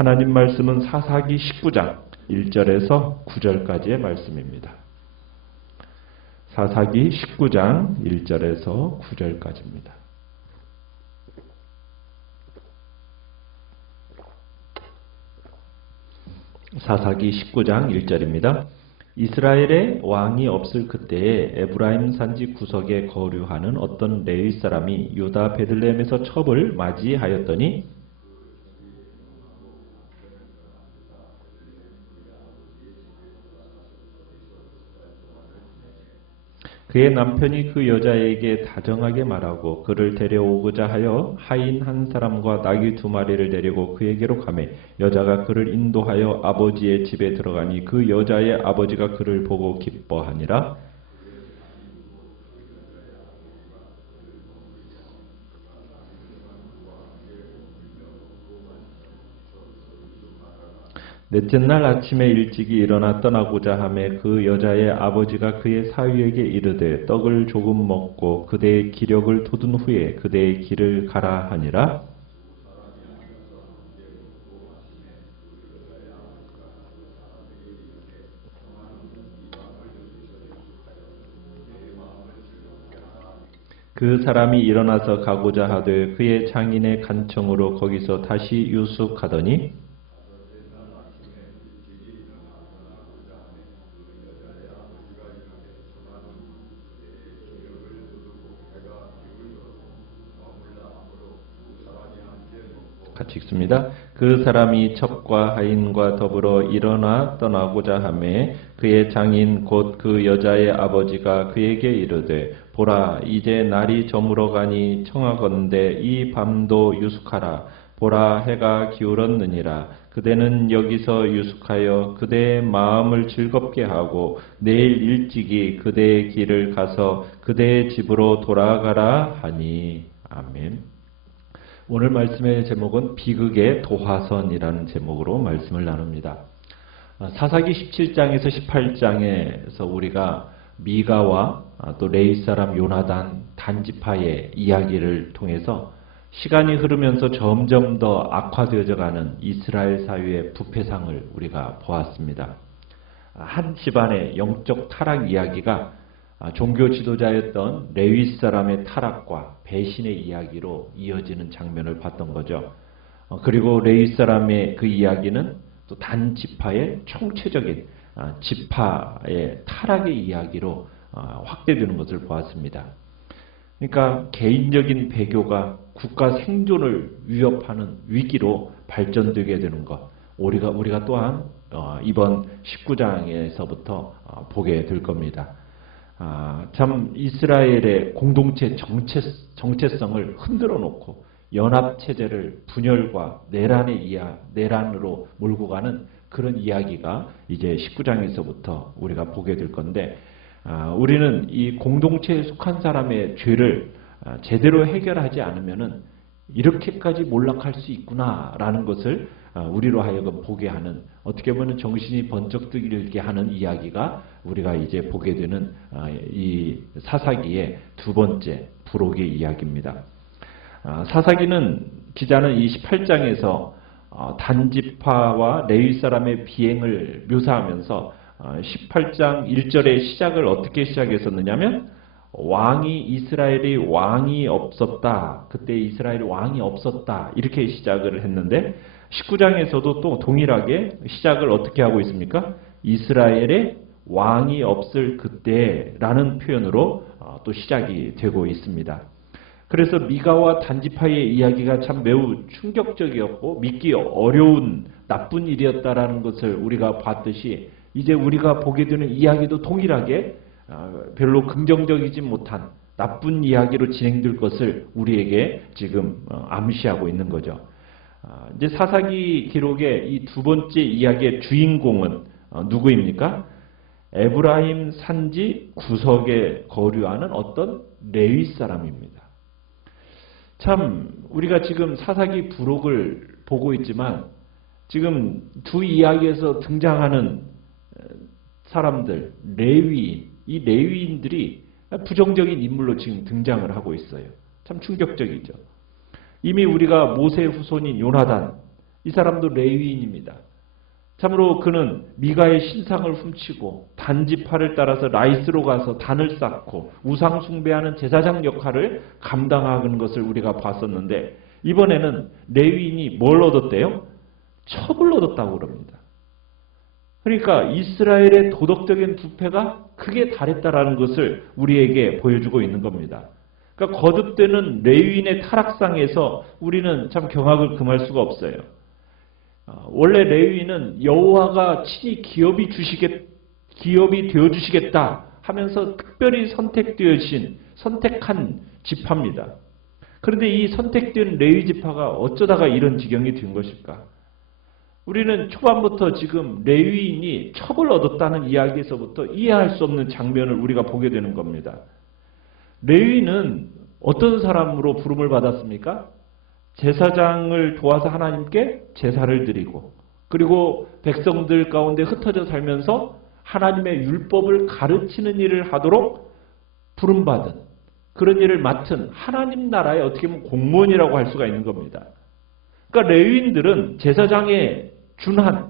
하나님 말씀은 사사기 19장 1절에서 9절까지의 말씀입니다. 사사기 19장 1절에서 9절까지입니다. 사사기 19장 1절입니다. 이스라엘에 왕이 없을 그때에 에브라임 산지 구석에 거류하는 어떤 레위 사람이 유다 베들레헴에서 첩을 맞이하였더니 그의 남편이 그 여자에게 다정하게 말하고 그를 데려오고자 하여 하인 한 사람과 나귀 2마리를 데리고 그에게로 가매 여자가 그를 인도하여 아버지의 집에 들어가니 그 여자의 아버지가 그를 보고 기뻐하니라. 넷째 날 아침에 일찍이 일어나 떠나고자 하매 그 여자의 아버지가 그의 사위에게 이르되 떡을 조금 먹고 그대의 기력을 돋운 후에 그대의 길을 가라 하니라. 그 사람이 일어나서 가고자 하되 그의 장인의 간청으로 거기서 다시 유숙하더니 같이 읽습니다. 그 사람이 첩과 하인과 더불어 일어나 떠나고자 하매 그의 장인 곧 그 여자의 아버지가 그에게 이르되 보라 이제 날이 저물어 가니 청하건대 이 밤도 유숙하라. 보라 해가 기울었느니라. 그대는 여기서 유숙하여 그대의 마음을 즐겁게 하고 내일 일찍이 그대의 길을 가서 그대의 집으로 돌아가라 하니. 아멘. 오늘 말씀의 제목은 비극의 도화선이라는 제목으로 말씀을 나눕니다. 사사기 17장에서 18장에서 우리가 미가와 또 레위 사람 요나단 단지파의 이야기를 통해서 시간이 흐르면서 점점 더 악화되어져 가는 이스라엘 사회의 부패상을 우리가 보았습니다. 한 집안의 영적 타락 이야기가 종교 지도자였던 레위 사람의 타락과 배신의 이야기로 이어지는 장면을 봤던 거죠. 그리고 레위 사람의 그 이야기는 또 단지파의 총체적인 지파의 타락의 이야기로 확대되는 것을 보았습니다. 그러니까 개인적인 배교가 국가 생존을 위협하는 위기로 발전되게 되는 것, 우리가 또한 이번 19장에서부터 보게 될 겁니다. 참 이스라엘의 공동체 정체성을 흔들어 놓고 연합체제를 분열과 내란으로 몰고 가는 그런 이야기가 이제 19장에서부터 우리가 보게 될 건데, 우리는 이 공동체에 속한 사람의 죄를 제대로 해결하지 않으면은 이렇게까지 몰락할 수 있구나라는 것을 우리로 하여금 보게 하는, 어떻게 보면 정신이 번쩍 들게 하는 이야기가 우리가 이제 보게 되는 이 사사기의 두 번째 부록의 이야기입니다. 사사기는 기자는 이 18장에서 단지파와 레위 사람의 비행을 묘사하면서 18장 1절의 시작을 어떻게 시작했었느냐면 이스라엘이 왕이 없었다. 그때 이스라엘이 왕이 없었다. 이렇게 시작을 했는데 19장에서도 또 동일하게 시작을 어떻게 하고 있습니까? 이스라엘에 왕이 없을 그때라는 표현으로 또 시작이 되고 있습니다. 그래서 미가와 단지파의 이야기가 참 매우 충격적이었고 믿기 어려운 나쁜 일이었다라는 것을 우리가 봤듯이, 이제 우리가 보게 되는 이야기도 동일하게 별로 긍정적이지 못한 나쁜 이야기로 진행될 것을 우리에게 지금 암시하고 있는 거죠. 이제 사사기 기록의 이 두 번째 이야기의 주인공은 누구입니까? 에브라임 산지 구석에 거류하는 어떤 레위 사람입니다. 참 우리가 지금 사사기 부록을 보고 있지만 지금 두 이야기에서 등장하는 사람들, 이 레위인들이 부정적인 인물로 지금 등장을 하고 있어요. 참 충격적이죠. 이미 우리가 모세의 후손인 요나단, 이 사람도 레위인입니다. 참으로 그는 미가의 신상을 훔치고 단지파를 따라서 라이스로 가서 단을 쌓고 우상 숭배하는 제사장 역할을 감당하는 것을 우리가 봤었는데, 이번에는 레위인이 뭘 얻었대요? 첩을 얻었다고 그럽니다. 그러니까 이스라엘의 도덕적인 부패가 크게 달했다라는 것을 우리에게 보여주고 있는 겁니다. 그러니까 거듭되는 레위인의 타락상에서 우리는 참 경악을 금할 수가 없어요. 원래 레위인은 여호와가 친히 기업이 되어주시겠다 하면서 특별히 선택한 지파입니다. 그런데 이 선택된 레위 지파가 어쩌다가 이런 지경이 된 것일까? 우리는 초반부터 지금 레위인이 첩을 얻었다는 이야기에서부터 이해할 수 없는 장면을 우리가 보게 되는 겁니다. 레위인은 어떤 사람으로 부름을 받았습니까? 제사장을 도와서 하나님께 제사를 드리고, 그리고 백성들 가운데 흩어져 살면서 하나님의 율법을 가르치는 일을 하도록 부름받은, 그런 일을 맡은 하나님 나라의 어떻게 보면 공무원이라고 할 수가 있는 겁니다. 그러니까 레위인들은 제사장에 준한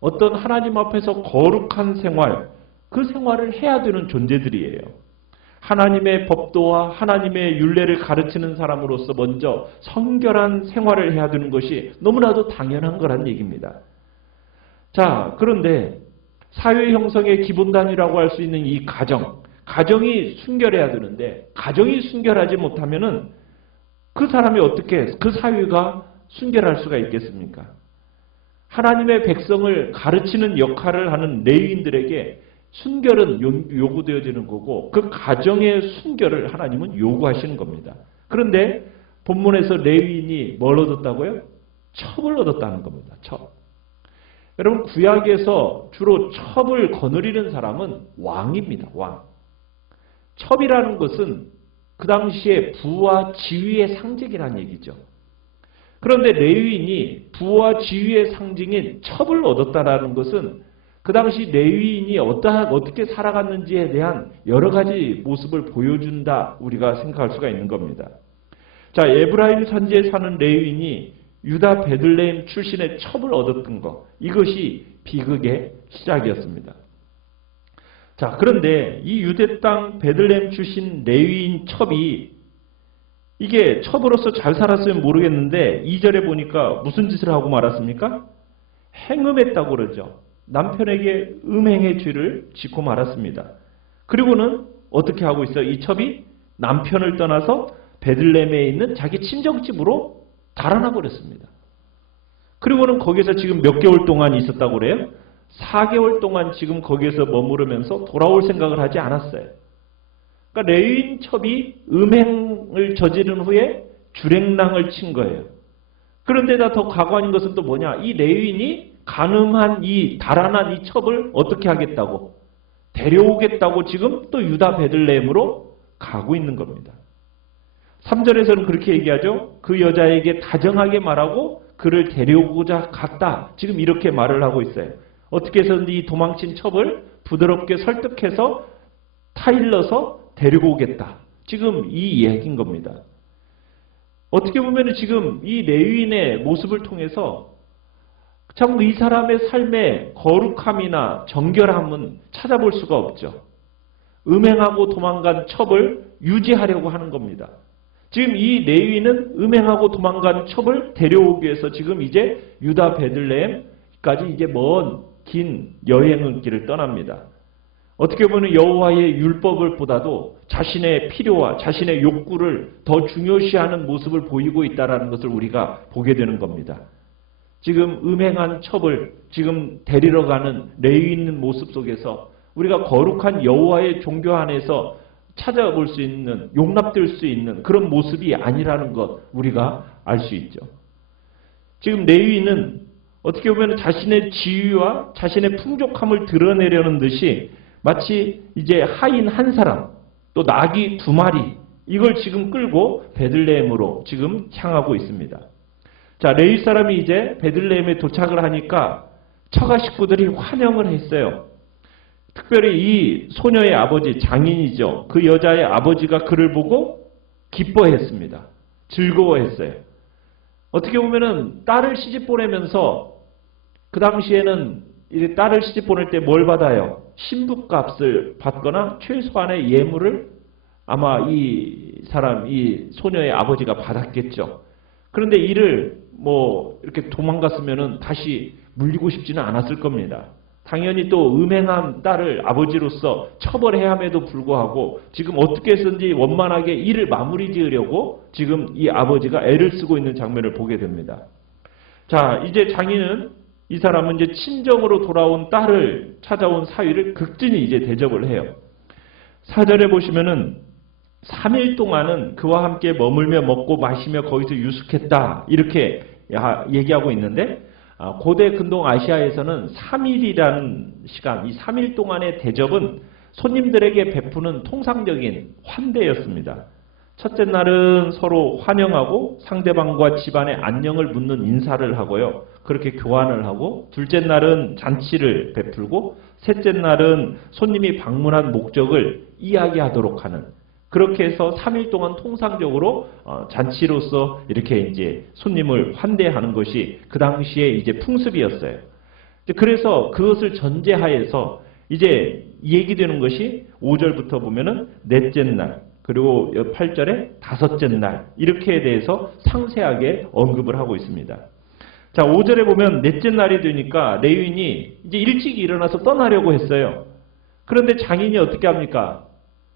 어떤 하나님 앞에서 거룩한 생활, 그 생활을 해야 되는 존재들이에요. 하나님의 법도와 하나님의 율례를 가르치는 사람으로서 먼저 성결한 생활을 해야 되는 것이 너무나도 당연한 거란 얘기입니다. 자, 그런데 사회 형성의 기본단위라고 할 수 있는 이 가정이 순결해야 되는데, 가정이 순결하지 못하면은 그 사람이 어떻게, 그 사회가 순결할 수가 있겠습니까? 하나님의 백성을 가르치는 역할을 하는 레위인들에게 순결은 요구되어지는 거고, 그 가정의 순결을 하나님은 요구하시는 겁니다. 그런데 본문에서 레위인이 뭘 얻었다고요? 첩을 얻었다는 겁니다. 첩. 여러분, 구약에서 주로 첩을 거느리는 사람은 왕입니다. 왕. 첩이라는 것은 그 당시에 부와 지위의 상징이라는 얘기죠. 그런데 레위인이 부와 지위의 상징인 첩을 얻었다라는 것은 그 당시 레위인이 어떻게 살아갔는지에 대한 여러 가지 모습을 보여준다, 우리가 생각할 수가 있는 겁니다. 자, 에브라임 산지에 사는 레위인이 유다 베들레헴 출신의 첩을 얻었던 것, 이것이 비극의 시작이었습니다. 자, 그런데 이 유대 땅 베들레헴 출신 레위인 첩이 이게 첩으로서 잘 살았으면 모르겠는데 2절에 보니까 무슨 짓을 하고 말았습니까? 행음했다고 그러죠. 남편에게 음행의 죄를 짓고 말았습니다. 그리고는 어떻게 하고 있어요? 이 첩이 남편을 떠나서 베들레헴에 있는 자기 친정집으로 달아나 버렸습니다. 그리고는 거기서 지금 몇 개월 동안 있었다고 그래요? 4개월 동안 지금 거기에서 머무르면서 돌아올 생각을 하지 않았어요. 그러니까 레위인 첩이 음행을 저지른 후에 주랭랑을 친 거예요. 그런데다 더 가관인 것은 또 뭐냐? 이 레위인이 간음한 이 달아난 이 첩을 어떻게 하겠다고? 데려오겠다고 지금 또 유다 베들레헴으로 가고 있는 겁니다. 3절에서는 그렇게 얘기하죠. 그 여자에게 다정하게 말하고 그를 데려오고자 갔다. 지금 이렇게 말을 하고 있어요. 어떻게 해서든 이 도망친 첩을 부드럽게 설득해서 타일러서 데리고 오겠다. 지금 이 이야기인 겁니다. 어떻게 보면 지금 이 레위인의 모습을 통해서 참 이 사람의 삶의 거룩함이나 정결함은 찾아볼 수가 없죠. 음행하고 도망간 첩을 유지하려고 하는 겁니다. 지금 이 레위인은 음행하고 도망간 첩을 데려오기 위해서 지금 이제 유다 베들레헴까지 이제 먼 긴 여행의 길을 떠납니다. 어떻게 보면 여호와의 율법을 보다도 자신의 필요와 자신의 욕구를 더 중요시하는 모습을 보이고 있다는 것을 우리가 보게 되는 겁니다. 지금 음행한 첩을 지금 데리러 가는 레위인 모습 속에서 우리가 거룩한 여호와의 종교 안에서 찾아볼 수 있는, 용납될 수 있는 그런 모습이 아니라는 것 우리가 알 수 있죠. 지금 레위인은 어떻게 보면 자신의 지위와 자신의 풍족함을 드러내려는 듯이 마치 이제 하인 한 사람, 또 나귀 2마리, 이걸 지금 끌고 베들레헴으로 지금 향하고 있습니다. 자, 레위 사람이 이제 베들레헴에 도착을 하니까 처가 식구들이 환영을 했어요. 특별히 이 소녀의 아버지, 장인이죠. 그 여자의 아버지가 그를 보고 기뻐했습니다. 즐거워했어요. 어떻게 보면은 딸을 시집 보내면서 그 당시에는 이 딸을 시집 보낼 때 뭘 받아요? 신부값을 받거나 최소한의 예물을 아마 이 소녀의 아버지가 받았겠죠. 그런데 이를 뭐 이렇게 도망갔으면은 다시 물리고 싶지는 않았을 겁니다. 당연히 또 음행한 딸을 아버지로서 처벌해야 함에도 불구하고 지금 어떻게 해서든지 원만하게 일을 마무리 지으려고 지금 이 아버지가 애를 쓰고 있는 장면을 보게 됩니다. 자, 이제 장인은 이 사람은 이제 친정으로 돌아온 딸을 찾아온 사위를 극진히 이제 대접을 해요. 4절에 보시면은 3일 동안은 그와 함께 머물며 먹고 마시며 거기서 유숙했다. 이렇게 얘기하고 있는데 고대 근동 아시아에서는 3일이라는 시간, 이 3일 동안의 대접은 손님들에게 베푸는 통상적인 환대였습니다. 첫째 날은 서로 환영하고 상대방과 집안의 안녕을 묻는 인사를 하고요. 그렇게 교환을 하고 둘째 날은 잔치를 베풀고 셋째 날은 손님이 방문한 목적을 이야기하도록 하는 그렇게 해서 3일 동안 통상적으로 잔치로서 이렇게 이제 손님을 환대하는 것이 그 당시에 이제 풍습이었어요. 그래서 그것을 전제하에서 이제 얘기되는 것이 5절부터 보면은 넷째 날 그리고 8절에 다섯째 날 이렇게에 대해서 상세하게 언급을 하고 있습니다. 자, 5절에 보면 넷째 날이 되니까 레위인이 이제 일찍 일어나서 떠나려고 했어요. 그런데 장인이 어떻게 합니까?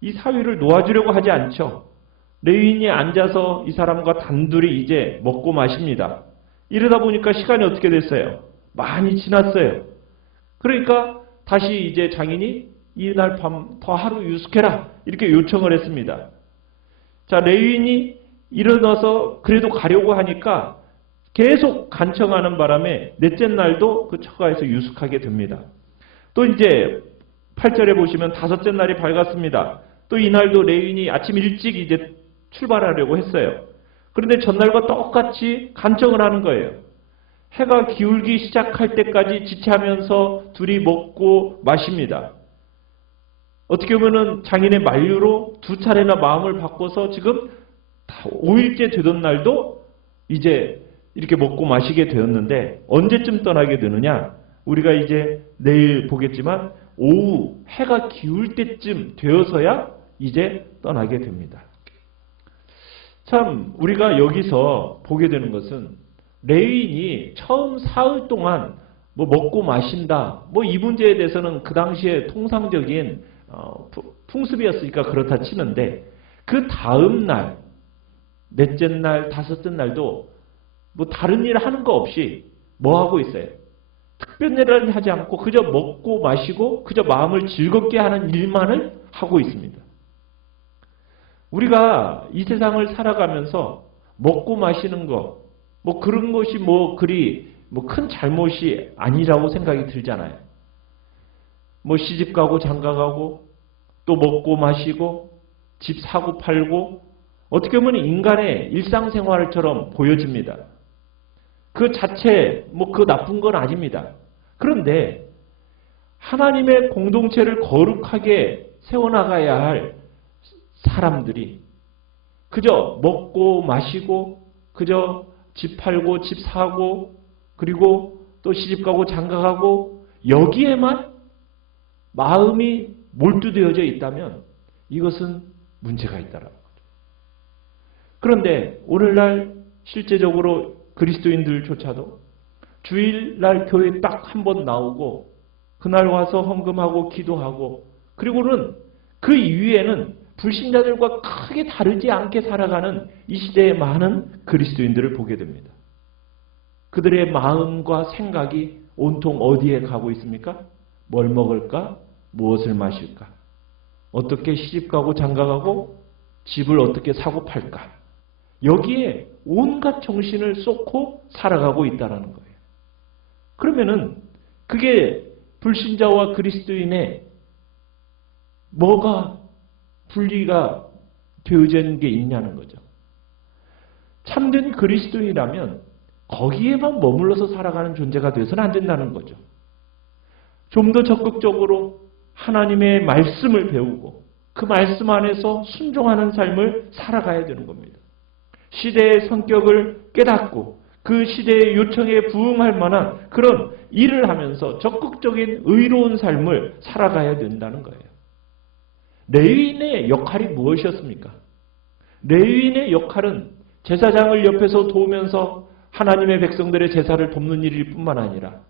이 사위를 놓아주려고 하지 않죠. 레위인이 앉아서 이 사람과 단둘이 이제 먹고 마십니다. 이러다 보니까 시간이 어떻게 됐어요? 많이 지났어요. 그러니까 다시 이제 장인이 이날 밤 더 하루 유숙해라 이렇게 요청을 했습니다. 자, 레위인이 일어나서 그래도 가려고 하니까 계속 간청하는 바람에 넷째 날도 그 처가에서 유숙하게 됩니다. 또 이제 8절에 보시면 다섯째 날이 밝았습니다. 또 이날도 레위인이 아침 일찍 이제 출발하려고 했어요. 그런데 전날과 똑같이 간청을 하는 거예요. 해가 기울기 시작할 때까지 지체하면서 둘이 먹고 마십니다. 어떻게 보면은 장인의 만류로 두 차례나 마음을 바꿔서 지금 5일째 되던 날도 이제 이렇게 먹고 마시게 되었는데 언제쯤 떠나게 되느냐? 우리가 이제 내일 보겠지만 오후 해가 기울 때쯤 되어서야 이제 떠나게 됩니다. 참 우리가 여기서 보게 되는 것은 레위인이 처음 사흘 동안 뭐 먹고 마신다. 뭐 이 문제에 대해서는 그 당시에 통상적인 풍습이었으니까 그렇다 치는데 그 다음 날 넷째 날, 다섯째 날도 뭐 다른 일 하는 거 없이 뭐 하고 있어요? 특별한 일을 하지 않고 그저 먹고 마시고 그저 마음을 즐겁게 하는 일만을 하고 있습니다. 우리가 이 세상을 살아가면서 먹고 마시는 거, 뭐 그런 것이 뭐 그리 뭐 큰 잘못이 아니라고 생각이 들잖아요. 뭐 시집 가고 장가 가고 또 먹고 마시고 집 사고 팔고 어떻게 보면 인간의 일상생활처럼 보여집니다. 그 자체 뭐 그 나쁜 건 아닙니다. 그런데 하나님의 공동체를 거룩하게 세워나가야 할 사람들이 그저 먹고 마시고 그저 집 팔고 집 사고 그리고 또 시집가고 장가가고 여기에만 마음이 몰두되어져 있다면 이것은 문제가 있다라는 거죠. 그런데 오늘날 실제적으로 그리스도인들조차도 주일날 교회 딱 한 번 나오고 그날 와서 헌금하고 기도하고 그리고는 그 이후에는 불신자들과 크게 다르지 않게 살아가는 이 시대의 많은 그리스도인들을 보게 됩니다. 그들의 마음과 생각이 온통 어디에 가고 있습니까? 뭘 먹을까? 무엇을 마실까? 어떻게 시집가고 장가가고 집을 어떻게 사고 팔까? 여기에 온갖 정신을 쏟고 살아가고 있다는 거예요. 그러면은 그게 불신자와 그리스도인의 뭐가 분리가 되어진 게 있냐는 거죠. 참된 그리스도인이라면 거기에만 머물러서 살아가는 존재가 되어서는 안 된다는 거죠. 좀 더 적극적으로 하나님의 말씀을 배우고 그 말씀 안에서 순종하는 삶을 살아가야 되는 겁니다. 시대의 성격을 깨닫고 그 시대의 요청에 부응할 만한 그런 일을 하면서 적극적인 의로운 삶을 살아가야 된다는 거예요. 레위인의 역할이 무엇이었습니까? 레위인의 역할은 제사장을 옆에서 도우면서 하나님의 백성들의 제사를 돕는 일일 뿐만 아니라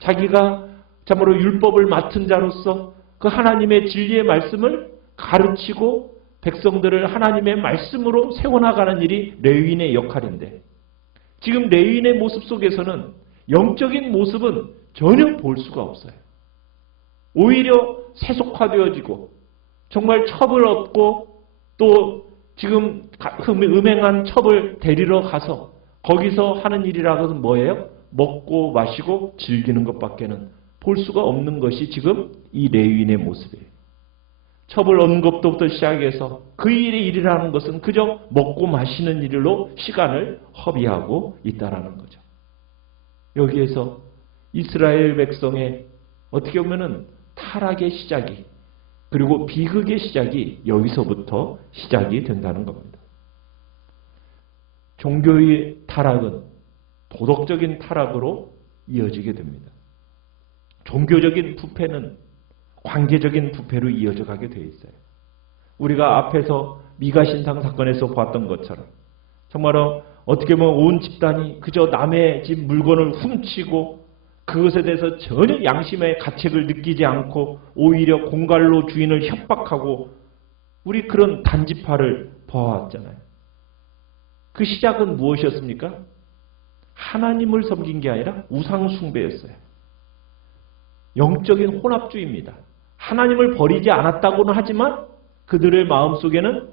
자기가 참으로 율법을 맡은 자로서 그 하나님의 진리의 말씀을 가르치고 백성들을 하나님의 말씀으로 세워나가는 일이 레위인의 역할인데 지금 레위인의 모습 속에서는 영적인 모습은 전혀 볼 수가 없어요. 오히려 세속화되어지고 정말 첩을 얻고 또 지금 음행한 첩을 데리러 가서 거기서 하는 일이라고는 뭐예요? 먹고 마시고 즐기는 것밖에는 볼 수가 없는 것이 지금 이 레위인의 모습이에요. 첩을 얻는 것부터 시작해서 그 일이라는 것은 그저 먹고 마시는 일로 시간을 허비하고 있다라는 거죠. 여기에서 이스라엘 백성의 어떻게 보면은 타락의 시작이 그리고 비극의 시작이 여기서부터 시작이 된다는 겁니다. 종교의 타락은 도덕적인 타락으로 이어지게 됩니다. 종교적인 부패는 관계적인 부패로 이어져 가게 되어 있어요. 우리가 앞에서 미가신상 사건에서 봤던 것처럼 정말로 어떻게 보면 온 집단이 그저 남의 집 물건을 훔치고 그것에 대해서 전혀 양심의 가책을 느끼지 않고 오히려 공갈로 주인을 협박하고 우리 그런 단지파를 보아왔잖아요. 그 시작은 무엇이었습니까? 하나님을 섬긴 게 아니라 우상 숭배였어요. 영적인 혼합주의입니다. 하나님을 버리지 않았다고는 하지만 그들의 마음속에는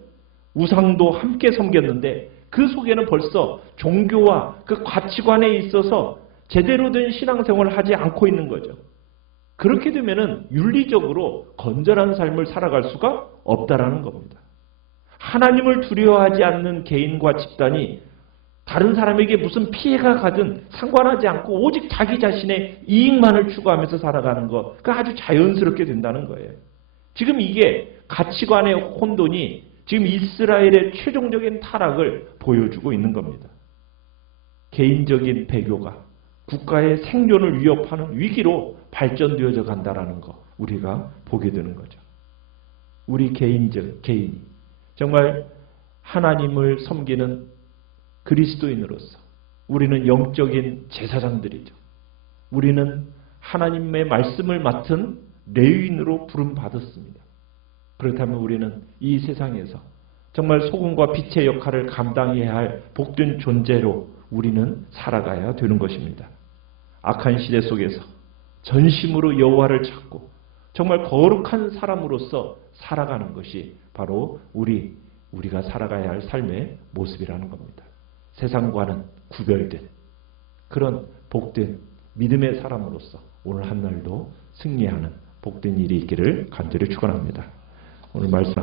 우상도 함께 섬겼는데 그 속에는 벌써 종교와 그 가치관에 있어서 제대로 된 신앙생활을 하지 않고 있는 거죠. 그렇게 되면은 윤리적으로 건전한 삶을 살아갈 수가 없다라는 겁니다. 하나님을 두려워하지 않는 개인과 집단이 다른 사람에게 무슨 피해가 가든 상관하지 않고 오직 자기 자신의 이익만을 추구하면서 살아가는 것, 그 아주 자연스럽게 된다는 거예요. 지금 이게 가치관의 혼돈이 지금 이스라엘의 최종적인 타락을 보여주고 있는 겁니다. 개인적인 배교가 국가의 생존을 위협하는 위기로 발전되어져 간다라는 거 우리가 보게 되는 거죠. 우리 개인이 정말 하나님을 섬기는 그리스도인으로서 우리는 영적인 제사장들이죠. 우리는 하나님의 말씀을 맡은 레위인으로 부름받았습니다. 그렇다면 우리는 이 세상에서 정말 소금과 빛의 역할을 감당해야 할 복된 존재로 우리는 살아가야 되는 것입니다. 악한 시대 속에서 전심으로 여호와를 찾고 정말 거룩한 사람으로서 살아가는 것이 바로 우리가 살아가야 할 삶의 모습이라는 겁니다. 세상과는 구별된 그런 복된 믿음의 사람으로서 오늘 한날도 승리하는 복된 일이 있기를 간절히 축원합니다. 오늘 말씀